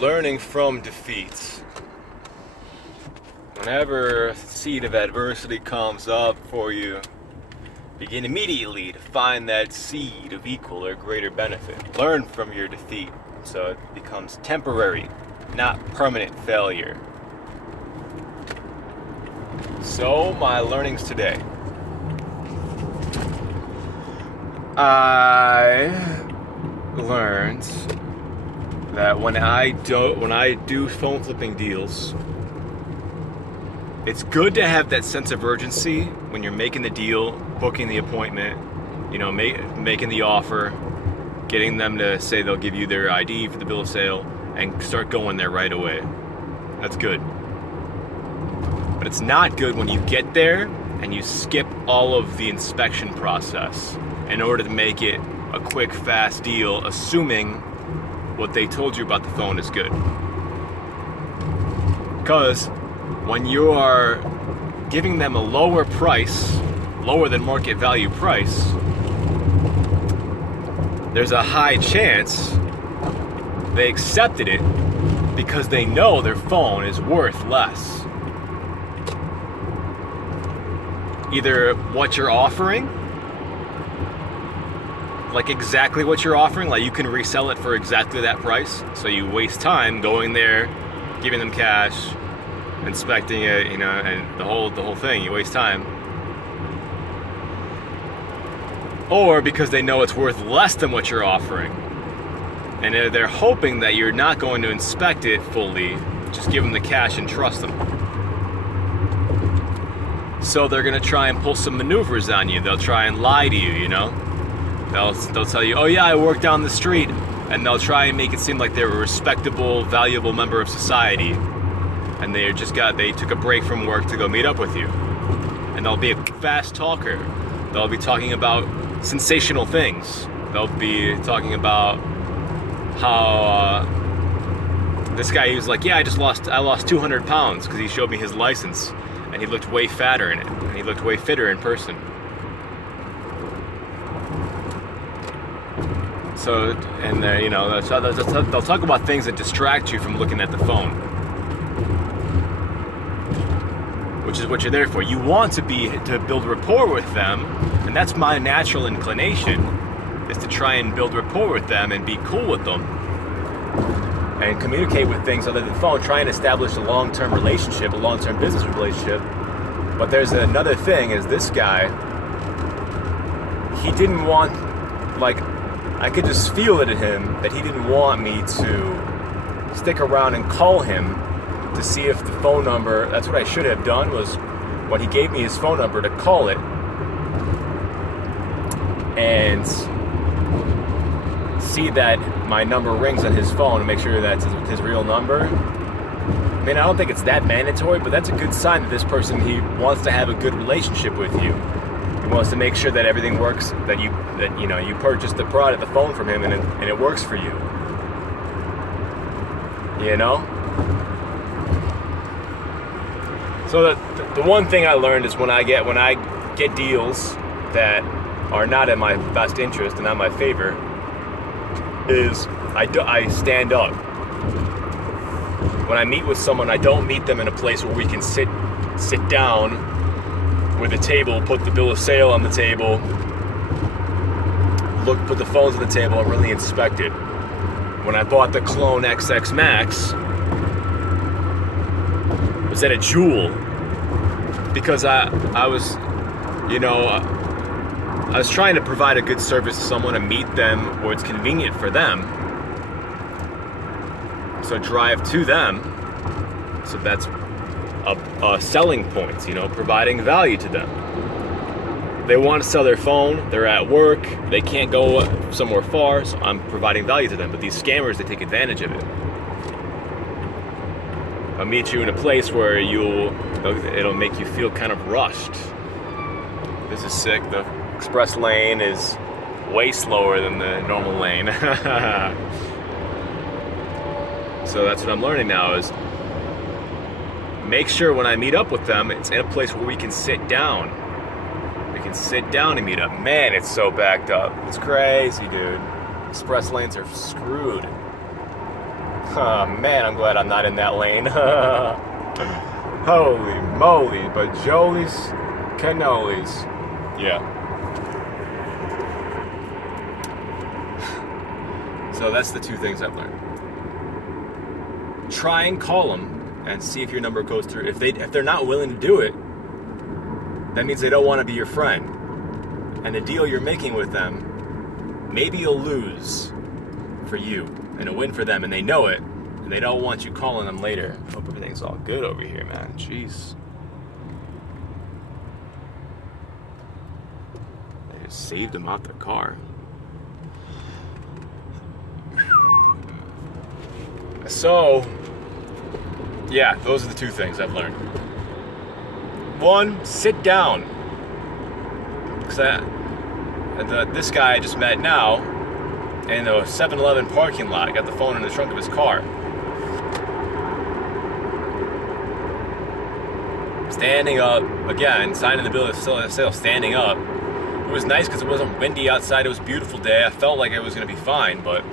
Learning from defeats. Whenever a seed of adversity comes up for you, begin immediately to find that seed of equal or greater benefit. Learn from your defeat so it becomes temporary, not permanent failure. So, my learnings today. I learned that when I do phone flipping deals, it's good to have that sense of urgency when you're making the deal, booking the appointment, making the offer, getting them to say they'll give you their ID for the bill of sale, and start going there right away. That's good. But it's not good when you get there and you skip all of the inspection process in order to make it a quick, fast deal, assuming what they told you about the phone is good. Because when you are giving them a lower price, lower than market value price, there's a high chance they accepted it because they know their phone is worth less. Either what you're offering, like exactly what you're offering, like you can resell it for exactly that price, so you waste time going there, giving them cash, inspecting it, and the whole thing, you waste time. Or because they know it's worth less than what you're offering, and they're hoping that you're not going to inspect it fully, just give them the cash and trust them. So they're gonna try and pull some maneuvers on you. They'll try and lie to you, They'll tell you, oh yeah, I work down the street, and they'll try and make it seem like they're a respectable, valuable member of society, and they took a break from work to go meet up with you. And they'll be a fast talker. They'll be talking about sensational things. They'll be talking about how this guy, he was like, yeah, I lost 200 pounds because he showed me his license, and he looked way fatter in it, and he looked way fitter in person. So, and they'll talk about things that distract you from looking at the phone, which is what you're there for. You want to build rapport with them, and that's my natural inclination, is to try and build rapport with them and be cool with them and communicate with things other than the phone, try and establish a long-term relationship, a long-term business relationship. But there's another thing, is this guy, he didn't want, I could just feel it in him that he didn't want me to stick around and call him to see if the phone number, that's what I should have done, was when he gave me his phone number to call it and see that my number rings on his phone and make sure that's his real number. I mean, I don't think it's that mandatory, but that's a good sign that this person, he wants to have a good relationship with you. He wants to make sure that everything works, that you purchased the phone from him, and it works for you. So the one thing I learned is when I get deals that are not in my best interest and not my favor, is I stand up. When I meet with someone, I don't meet them in a place where we can sit down with a table, put the bill of sale on the table, put the phones on the table, and really inspect it. When I bought the Clone XX Max, it was at a Jewel, because I was trying to provide a good service to someone and meet them where it's convenient for them. So drive to them. So that's a selling point, providing value to them. They want to sell their phone, they're at work, they can't go somewhere far, so I'm providing value to them. But these scammers, they take advantage of it. I'll meet you in a place where it'll make you feel kind of rushed. This is sick. The express lane is way slower than the normal lane. So that's what I'm learning now, is make sure when I meet up with them, it's in a place where we can sit down. We can sit down and meet up. Man, it's so backed up. It's crazy, dude. Express lanes are screwed. Oh, man, I'm glad I'm not in that lane. Holy moly, but Jolie's cannolis. Yeah. So that's the two things I've learned. Try and call them and see if your number goes through. If they're not willing to do it, that means they don't want to be your friend. And the deal you're making with them, maybe you'll lose for you and a win for them, and they know it, and they don't want you calling them later. Hope everything's all good over here, man. Jeez. They just saved them out their car. So, yeah, those are the two things I've learned. One, sit down. Because this guy I just met now in a 7-Eleven parking lot, got the phone in the trunk of his car. Standing up, again, signing the bill of sale, standing up. It was nice because it wasn't windy outside, it was a beautiful day. I felt like it was going to be fine, but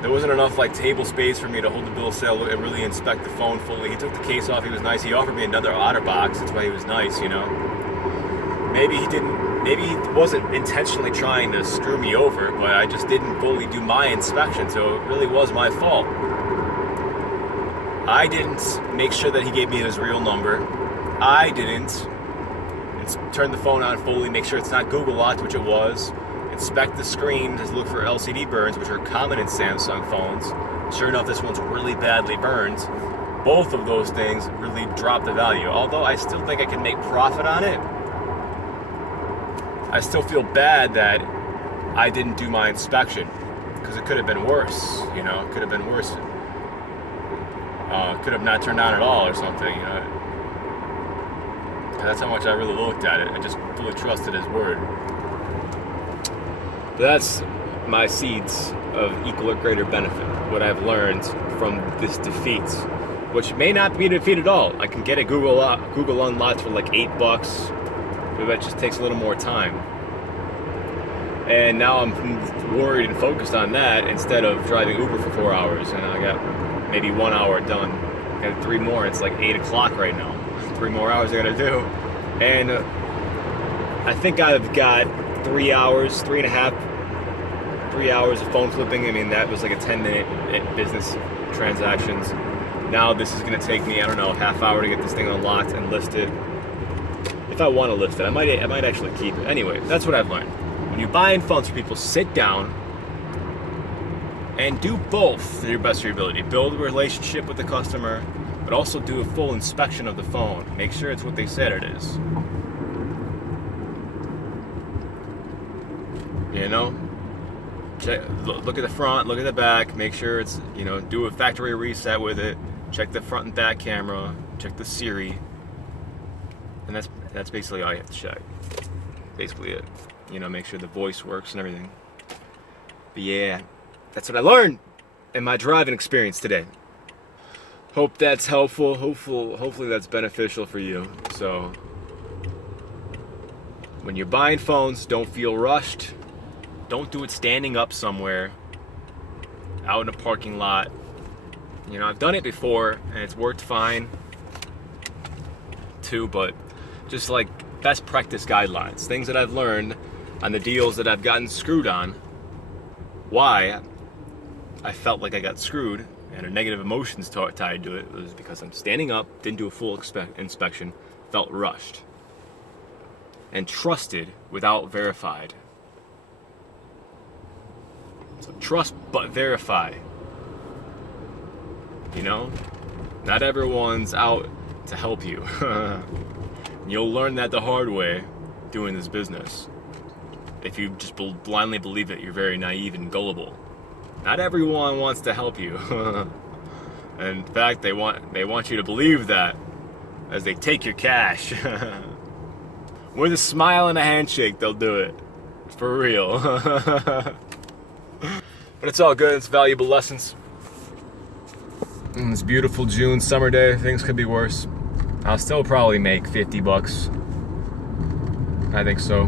there wasn't enough table space for me to hold the bill of sale and really inspect the phone fully. He took the case off, he was nice. He offered me another OtterBox, that's why he was nice, you know. Maybe he wasn't intentionally trying to screw me over, but I just didn't fully do my inspection, so it really was my fault. I didn't make sure that he gave me his real number. I didn't turn the phone on fully, make sure it's not Google locked, which it was. Inspect the screen to look for LCD burns, which are common in Samsung phones. Sure enough, this one's really badly burned. Both of those things really dropped the value. Although I still think I can make profit on it, I still feel bad that I didn't do my inspection, because it could have been worse, you know, it could have been worse. Could have not turned on at all or something, you know. That's how much I really looked at it. I just fully trusted his word. But that's my seeds of equal or greater benefit, what I've learned from this defeat, which may not be a defeat at all. I can get a Google Unlocked for like $8, but that just takes a little more time. And now I'm worried and focused on that instead of driving Uber for 4 hours, and I got maybe 1 hour done. I got 3 more. It's like 8 o'clock right now. 3 more hours I gotta do, and I think I've got 3 hours, 3 hours of phone flipping. I mean, that was like a 10-minute business transactions. Now this is gonna take me, I don't know, a half hour to get this thing unlocked and listed. If I want to list it, I might actually keep it. Anyway, that's what I've learned. When you're buying phones for people, sit down and do both to your best of your ability. Build a relationship with the customer, but also do a full inspection of the phone. Make sure it's what they said it is. You know? Look at the front, look at the back, make sure it's, you know, do a factory reset with it, check the front and back camera, check the Siri, and that's basically all you have to check. Basically it. You know, make sure the voice works and everything. But yeah, that's what I learned in my driving experience today. Hope that's helpful. Hopefully that's beneficial for you. So, when you're buying phones, don't feel rushed. Don't do it standing up somewhere, out in a parking lot. You know, I've done it before, and it's worked fine, too, but just like best practice guidelines, things that I've learned on the deals that I've gotten screwed on, why I felt like I got screwed, and negative emotions tied to it was because I'm standing up, didn't do a full inspection, felt rushed, and trusted without verified. So trust but verify. You know? Not everyone's out to help you. You'll learn that the hard way doing this business. If you just blindly believe it, you're very naive and gullible. Not everyone wants to help you. In fact, they want you to believe that as they take your cash. With a smile and a handshake, they'll do it. For real. But it's all good. It's valuable lessons. And this beautiful June summer day, things could be worse. I'll still probably make $50. I think so.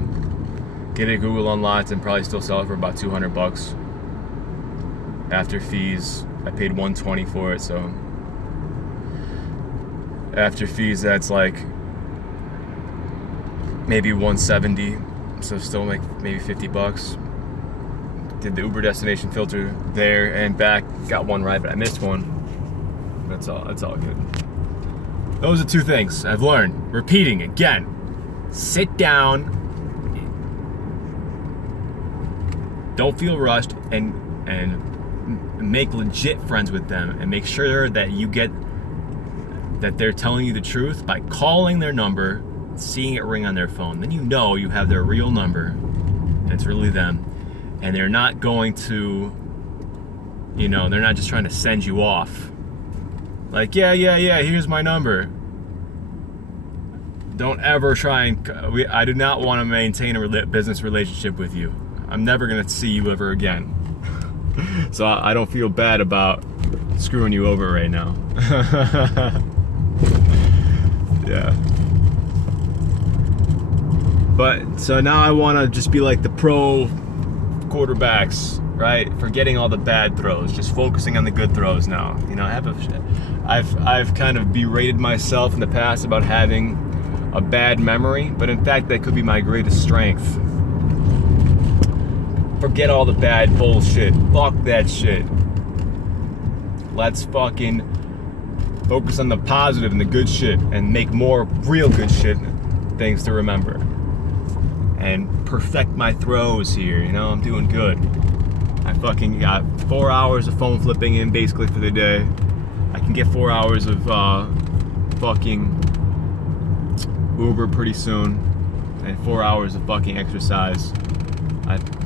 Get a Google Unlocked and probably still sell it for about $200. After fees, I paid $120 for it, so after fees, that's like maybe $170, so still like maybe $50. Did the Uber destination filter there and back, got one ride, but I missed one. That's all good. Those are two things I've learned. Repeating again. Sit down. Don't feel rushed, and make legit friends with them, and make sure that you get that they're telling you the truth by calling their number, seeing it ring on their phone. Then you know you have their real number, and it's really them. And they're not going to, they're not just trying to send you off. Like, yeah, here's my number. Don't ever try and, I do not want to maintain a business relationship with you. I'm never going to see you ever again. So I don't feel bad about screwing you over right now. Yeah. But, so now I want to just be like the pro quarterbacks, right? Forgetting all the bad throws, just focusing on the good throws now. I've kind of berated myself in the past about having a bad memory, but in fact that could be my greatest strength. Forget all the bad bullshit. Fuck that shit. Let's fucking focus on the positive and the good shit and make more real good shit things to remember. And perfect my throws here, I'm doing good. I fucking got 4 hours of phone flipping in basically for the day. I can get 4 hours of fucking Uber pretty soon, and 4 hours of fucking exercise.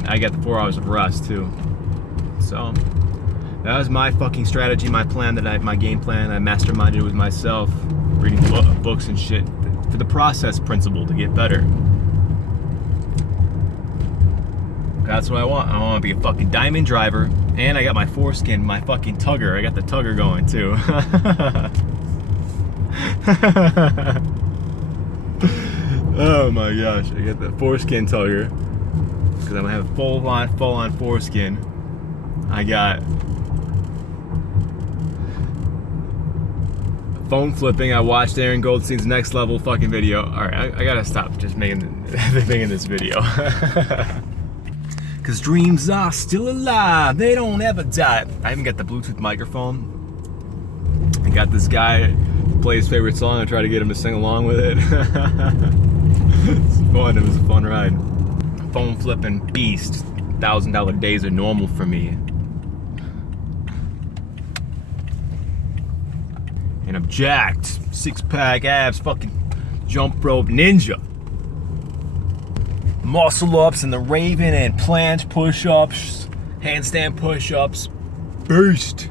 I got the 4 hours of rest too. So that was my fucking strategy, my plan my game plan. I masterminded with myself, reading books and shit for the process principle to get better. That's what I want. I want to be a fucking diamond driver, and I got my foreskin, my fucking tugger. I got the tugger going too. Oh my gosh, I got the foreskin tugger because I'm gonna have full on foreskin. I got phone flipping. I watched Aaron Goldstein's Next Level fucking video. All right, I gotta stop just making this video. Cause dreams are still alive, they don't ever die. I even got the Bluetooth microphone. I got this guy play his favorite song. I try to get him to sing along with it. It's fun, it was a fun ride. Phone flipping beast. $1,000 days are normal for me. And I'm jacked. 6-pack abs, fucking jump rope ninja. Muscle ups and the Raven and planche push-ups, handstand push-ups, beast.